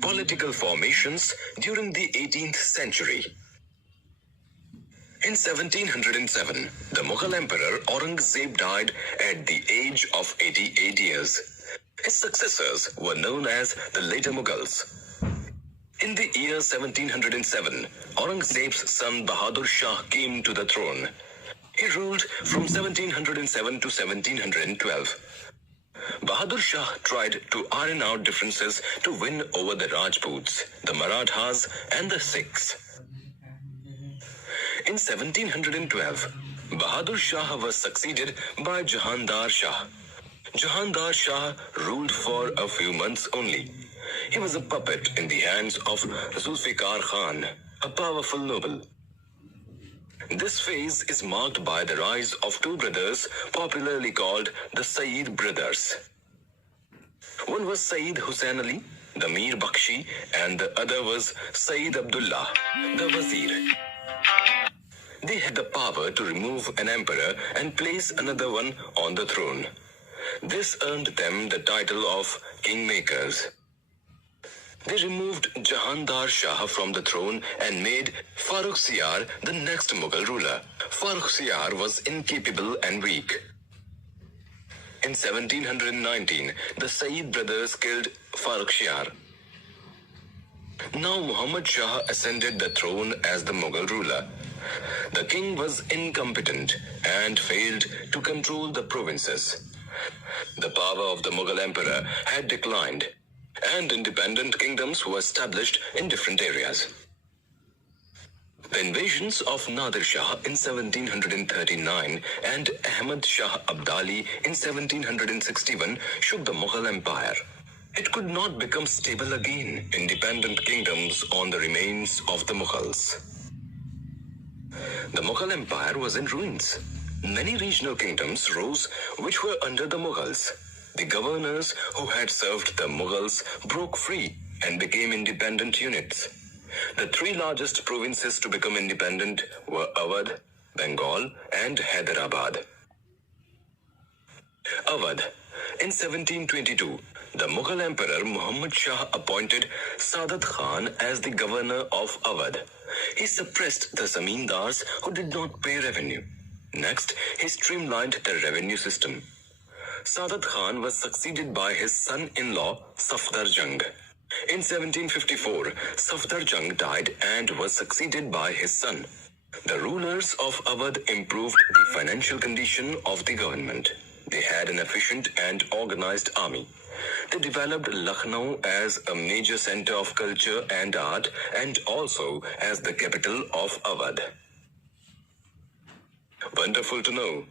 Political formations during the 18th century. In 1707, the Mughal Emperor Aurangzeb died at the age of 88 years. His successors were known as the later Mughals. In the year 1707, Aurangzeb's son Bahadur Shah came to the throne. He ruled from 1707 to 1712. Bahadur Shah tried to iron out differences to win over the Rajputs, the Marathas and the Sikhs. In 1712, Bahadur Shah was succeeded by Jahandar Shah. Jahandar Shah ruled for a few months only. He was a puppet in the hands of Zulfikar Khan, a powerful noble. This phase is marked by the rise of two brothers popularly called the Sayyid brothers. One was Sayyid Hussain Ali, the Mir Bakshi, and the other was Sayyid Abdullah, the Wazir. They had the power to remove an emperor and place another one on the throne. This earned them the title of kingmakers. They removed Jahandar Shah from the throne and made Farrukhsiyar the next Mughal ruler. Farrukhsiyar was incapable and weak. In 1719, the Sayyid brothers killed Farrukhsiyar. Now Muhammad Shah ascended the throne as the Mughal ruler. The king was incompetent and failed to control the provinces. The power of the Mughal emperor had declined, and independent kingdoms were established in different areas. The invasions of Nadir Shah in 1739 and Ahmad Shah Abdali in 1761 shook the Mughal Empire. It could not become stable again. Independent kingdoms on the remains of the Mughals. The Mughal Empire was in ruins. Many regional kingdoms rose which were under the Mughals. The governors who had served the Mughals broke free and became independent units. The three largest provinces to become independent were Awadh, Bengal, and Hyderabad. Awadh. In 1722, the Mughal Emperor Muhammad Shah appointed Sadat Khan as the governor of Awadh. He suppressed the zamindars who did not pay revenue. Next, he streamlined the revenue system. Sadat Khan was succeeded by his son-in-law Safdar Jung. In 1754, Safdar Jung died and was succeeded by his son. The rulers of Awadh improved the financial condition of the government. They had an efficient and organized army. They developed Lucknow as a major center of culture and art and also as the capital of Awadh. Wonderful to know.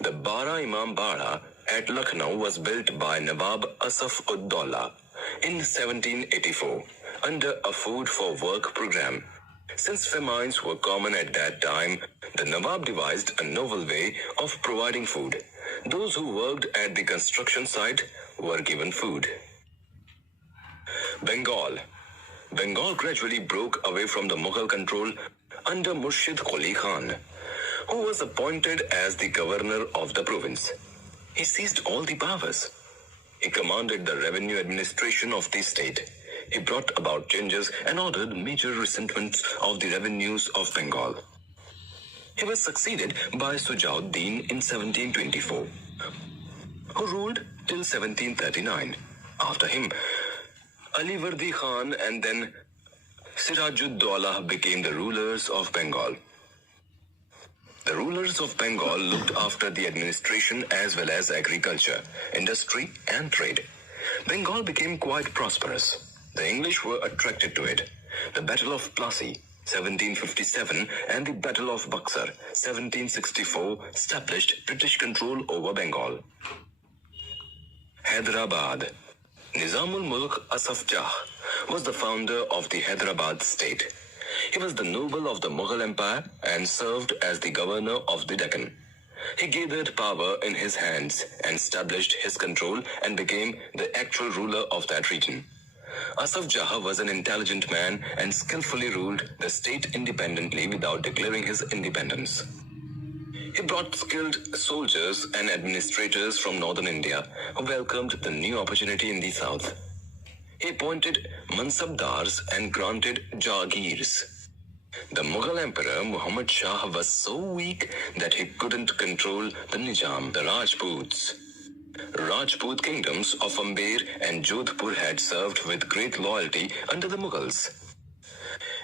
The Bara Imam Bara at Lucknow was built by Nawab Asaf ud Daula in 1784 under a food for work program. Since famines were common at that time, the Nawab devised a novel way of providing food. Those who worked at the construction site were given food. Bengal. Bengal gradually broke away from the Mughal control under Murshid Quli Khan, who was appointed as the governor of the province. He seized all the powers. He commanded the revenue administration of the state. He brought about changes and ordered major resettlements of the revenues of Bengal. He was succeeded by Sujauddin in 1724, who ruled till 1739. After him, Alivardi Khan and then Sirajud-Daulah became the rulers of Bengal. The rulers of Bengal looked after the administration as well as agriculture, industry and trade. Bengal became quite prosperous. The English were attracted to it. The Battle of Plassey, 1757, and the Battle of Buxar, 1764, established British control over Bengal. Hyderabad. Nizamul Mulk Asaf Jah was the founder of the Hyderabad state. He was the noble of the Mughal Empire and served as the governor of the Deccan. He gathered power in his hands and established his control and became the actual ruler of that region. Asaf Jah was an intelligent man and skillfully ruled the state independently without declaring his independence. He brought skilled soldiers and administrators from northern India who welcomed the new opportunity in the south. He appointed mansabdars and granted jagirs. The Mughal Emperor Muhammad Shah was so weak that he couldn't control the Nizam, the Rajputs. Rajput kingdoms of Amber and Jodhpur had served with great loyalty under the Mughals.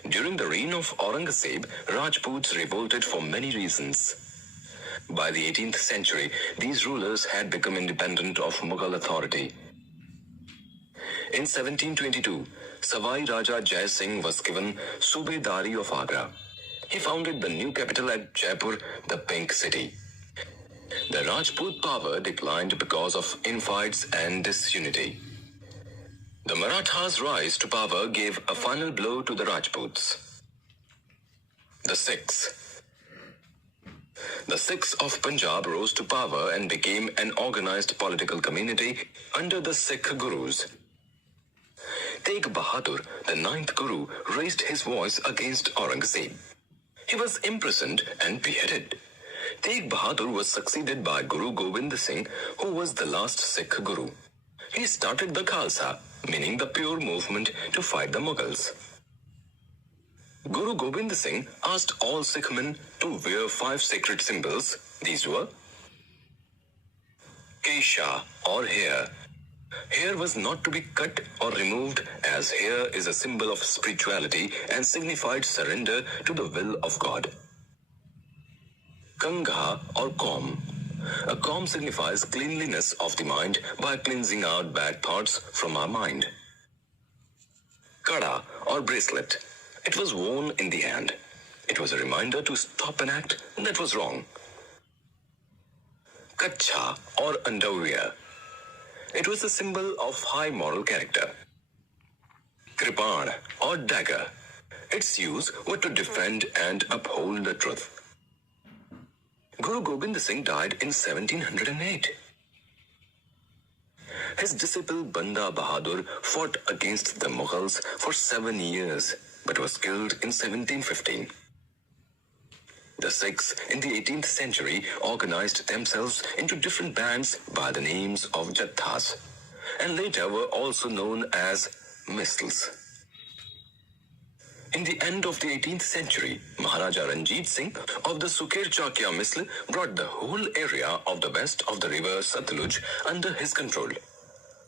During the reign of Aurangzeb, Rajputs revolted for many reasons. By the 18th century, these rulers had become independent of Mughal authority. In 1722, Savai Raja Jai Singh was given Subedari of Agra. He founded the new capital at Jaipur, the Pink City. The Rajput power declined because of infights and disunity. The Marathas' rise to power gave a final blow to the Rajputs. The Sikhs. The Sikhs of Punjab rose to power and became an organized political community under the Sikh Gurus. Tegh Bahadur, the ninth Guru, raised his voice against Aurangzeb. He was imprisoned and beheaded. Tegh Bahadur was succeeded by Guru Gobind Singh, who was the last Sikh Guru. He started the Khalsa, meaning the pure movement, to fight the Mughals. Guru Gobind Singh asked all Sikh men to wear 5 sacred symbols. These were Kesha, or hair. Hair was not to be cut or removed, as hair is a symbol of spirituality and signified surrender to the will of God. Kangha, or comb. A comb signifies cleanliness of the mind by cleansing out bad thoughts from our mind. Kada, or bracelet. It was worn in the hand. It was a reminder to stop an act that was wrong. Kacha, or underwear. It was a symbol of high moral character. Kripan, or dagger. Its use was to defend and uphold the truth. Guru Gobind Singh died in 1708. His disciple Banda Bahadur fought against the Mughals for 7 years, but was killed in 1715. The Sikhs in the 18th century organized themselves into different bands by the names of Jathas, and later were also known as Mistles. In the end of the 18th century, Maharaja Ranjit Singh of the Suker Chakia Misl brought the whole area of the west of the river Satluj under his control.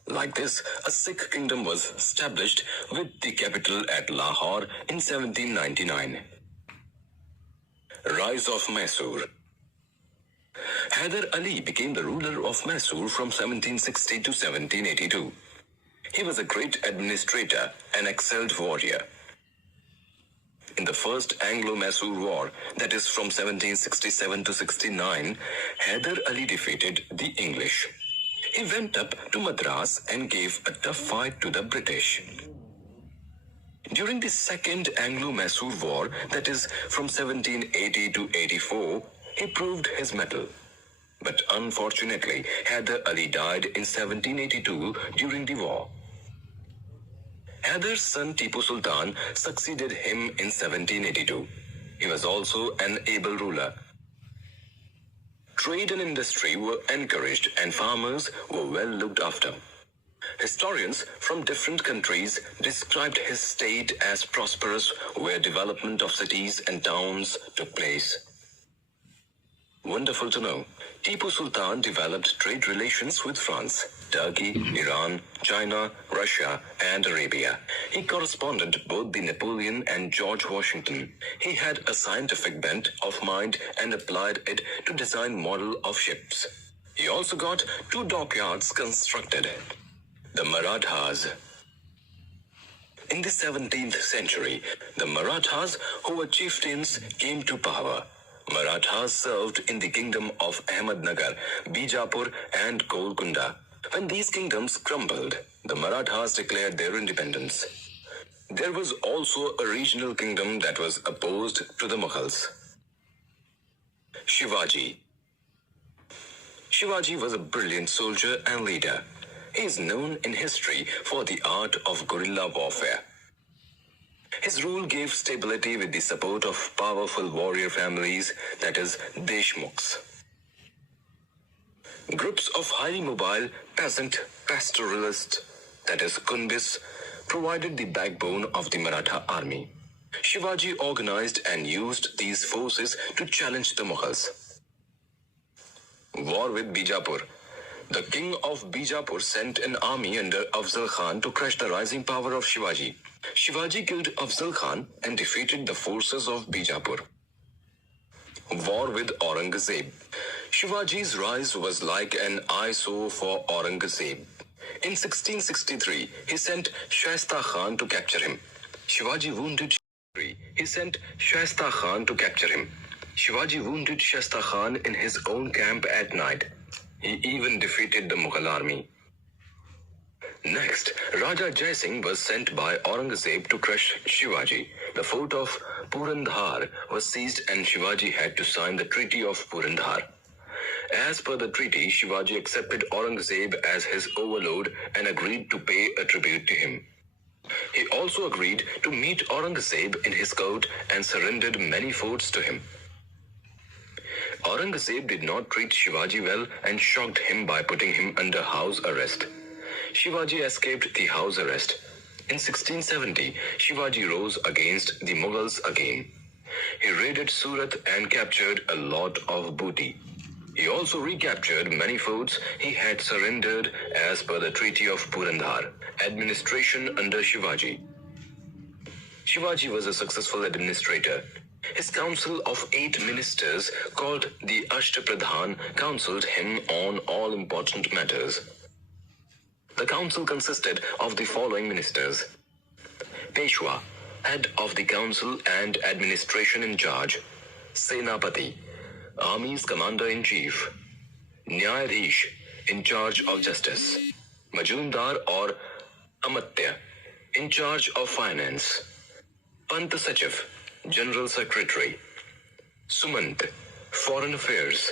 Like this, a Sikh kingdom was established with the capital at Lahore in 1799. Rise of Mysore. Hyder Ali became the ruler of Mysore from 1760 to 1782. He was a great administrator and excelled warrior. In the First Anglo-Mysore War, that is from 1767 to 69, Hyder Ali defeated the English. He went up to Madras and gave a tough fight to the British. During the Second Anglo-Mysore War, that is from 1780 to 84, he proved his mettle. But unfortunately, Hyder Ali died in 1782 during the war. Hyder's son Tipu Sultan succeeded him in 1782. He was also an able ruler. Trade and industry were encouraged and farmers were well looked after. Historians from different countries described his state as prosperous, where development of cities and towns took place. Wonderful to know, Tipu Sultan developed trade relations with France, Turkey, Iran, China, Russia, and Arabia. He corresponded both the Napoleon and George Washington. He had a scientific bent of mind and applied it to design model of ships. He also got 2 dockyards constructed. The Marathas. In the 17th century, the Marathas, who were chieftains, came to power. Marathas served in the kingdom of Ahmednagar, Bijapur, and Golconda. When these kingdoms crumbled, the Marathas declared their independence. There was also a regional kingdom that was opposed to the Mughals. Shivaji. Shivaji was a brilliant soldier and leader. He is known in history for the art of guerrilla warfare. His rule gave stability with the support of powerful warrior families, that is, Deshmukhs. Groups of highly mobile peasant pastoralists, that is, Kunbis, provided the backbone of the Maratha army. Shivaji organized and used these forces to challenge the Mughals. War with Bijapur. The king of Bijapur sent an army under Afzal Khan to crush the rising power of Shivaji. Shivaji killed Afzal Khan and defeated the forces of Bijapur. War with Aurangzeb. Shivaji's rise was like an ISO for Aurangzeb. In 1663, he sent Shaista Khan to capture him. Shivaji wounded Shaista Khan in his own camp at night. He even defeated the Mughal army. Next, Raja Jai Singh was sent by Aurangzeb to crush Shivaji. The fort of Purandhar was seized and Shivaji had to sign the Treaty of Purandhar. As per the treaty, Shivaji accepted Aurangzeb as his overlord and agreed to pay a tribute to him. He also agreed to meet Aurangzeb in his court and surrendered many forts to him. Aurangzeb did not treat Shivaji well and shocked him by putting him under house arrest. Shivaji escaped the house arrest. In 1670, Shivaji rose against the Mughals again. He raided Surat and captured a lot of booty. He also recaptured many forts he had surrendered as per the Treaty of Purandhar. Administration under Shivaji. Shivaji was a successful administrator. His council of 8 ministers, called the Ashtapradhan, counseled him on all important matters. The council consisted of the following ministers: Peshwa, head of the council and administration in charge; Senapati, army's commander-in-chief; Nyayadhish, in charge of justice; Majumdar or Amatya, in charge of finance; Pant Sachiv, general secretary; Sumant, foreign affairs;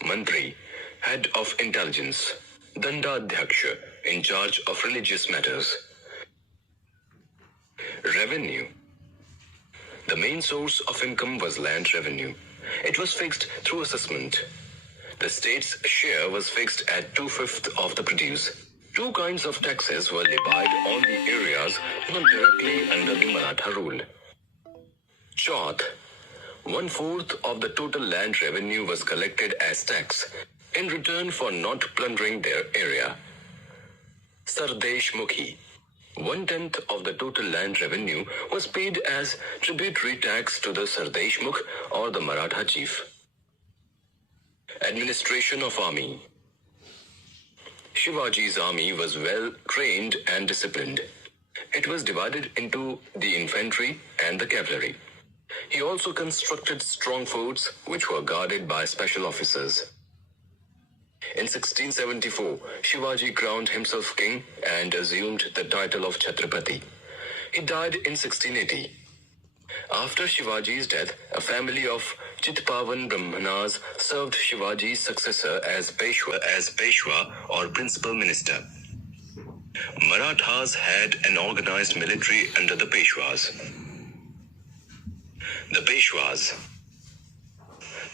Mantri, head of intelligence; Dandadhyaksha, in charge of religious matters. Revenue. The main source of income was land revenue. It was fixed through assessment. The state's share was fixed at 2/5 of the produce. 2 kinds of taxes were levied on the areas not directly under the Maratha rule. Chauth. 1/4 of the total land revenue was collected as tax in return for not plundering their area. Sardesh Mukhi. 1/10 of the total land revenue was paid as tributary tax to the Sardesh Mukh or the Maratha chief. Administration of army. Shivaji's army was well trained and disciplined. It was divided into the infantry and the cavalry. He also constructed strong forts which were guarded by special officers. In 1674, Shivaji crowned himself king and assumed the title of Chhatrapati. He died in 1680. After Shivaji's death, a family of Chitpavan Brahmanas served Shivaji's successor as Peshwa or principal minister. Marathas had an organized military under the Peshwas.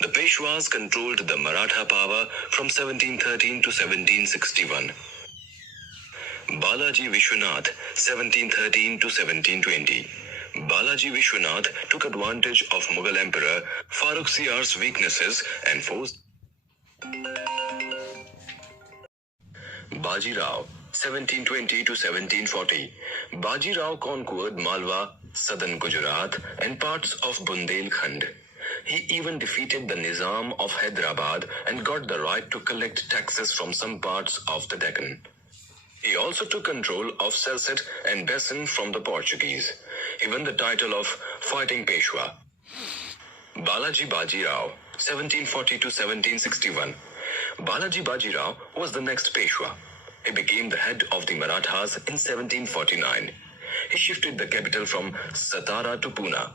The Peshwas controlled the Maratha power from 1713 to 1761. Balaji Vishwanath, 1713 to 1720. Balaji Vishwanath took advantage of Mughal Emperor Farrukhsiyar's weaknesses and forced Baji Rao, 1720 to 1740. Baji Rao conquered Malwa, southern Gujarat, and parts of Bundelkhand. He even defeated the Nizam of Hyderabad and got the right to collect taxes from some parts of the Deccan. He also took control of Selset and Besson from the Portuguese. He won the title of Fighting Peshwa. Balaji Baji Rao, 1740 to 1761. Balaji Baji Rao was the next Peshwa. He became the head of the Marathas in 1749. He shifted the capital from Satara to Pune.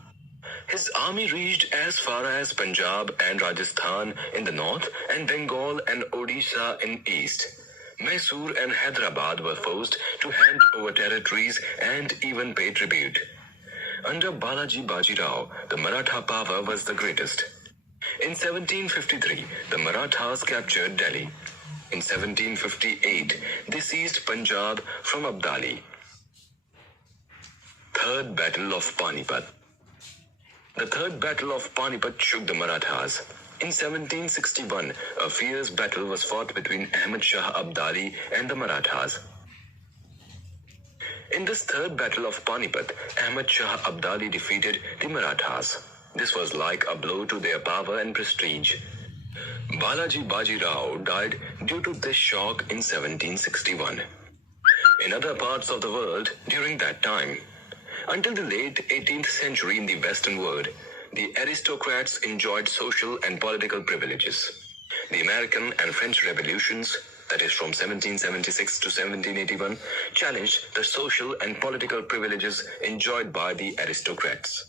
His army reached as far as Punjab and Rajasthan in the north and Bengal and Odisha in east. Mysore and Hyderabad were forced to hand over territories and even pay tribute. Under Balaji Baji Rao, the Maratha power was the greatest. In 1753, the Marathas captured Delhi. In 1758, they seized Punjab from Abdali. Third Battle of Panipat. The Third Battle of Panipat shook the Marathas. In 1761, a fierce battle was fought between Ahmad Shah Abdali and the Marathas. In this Third Battle of Panipat, Ahmad Shah Abdali defeated the Marathas. This was like a blow to their power and prestige. Balaji Baji Rao died due to this shock in 1761. In other parts of the world during that time, until the late 18th century in the Western world, the aristocrats enjoyed social and political privileges. The American and French revolutions, that is from 1776 to 1781, challenged the social and political privileges enjoyed by the aristocrats.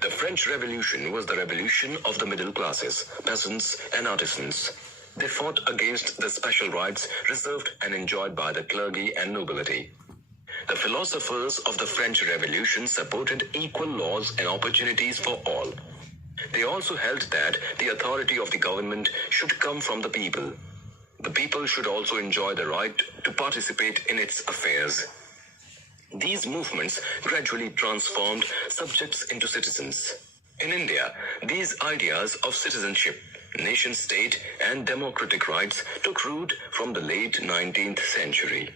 The French Revolution was the revolution of the middle classes, peasants and artisans. They fought against the special rights reserved and enjoyed by the clergy and nobility. The philosophers of the French Revolution supported equal laws and opportunities for all. They also held that the authority of the government should come from the people. The people should also enjoy the right to participate in its affairs. These movements gradually transformed subjects into citizens. In India, these ideas of citizenship, nation-state, and democratic rights took root from the late 19th century.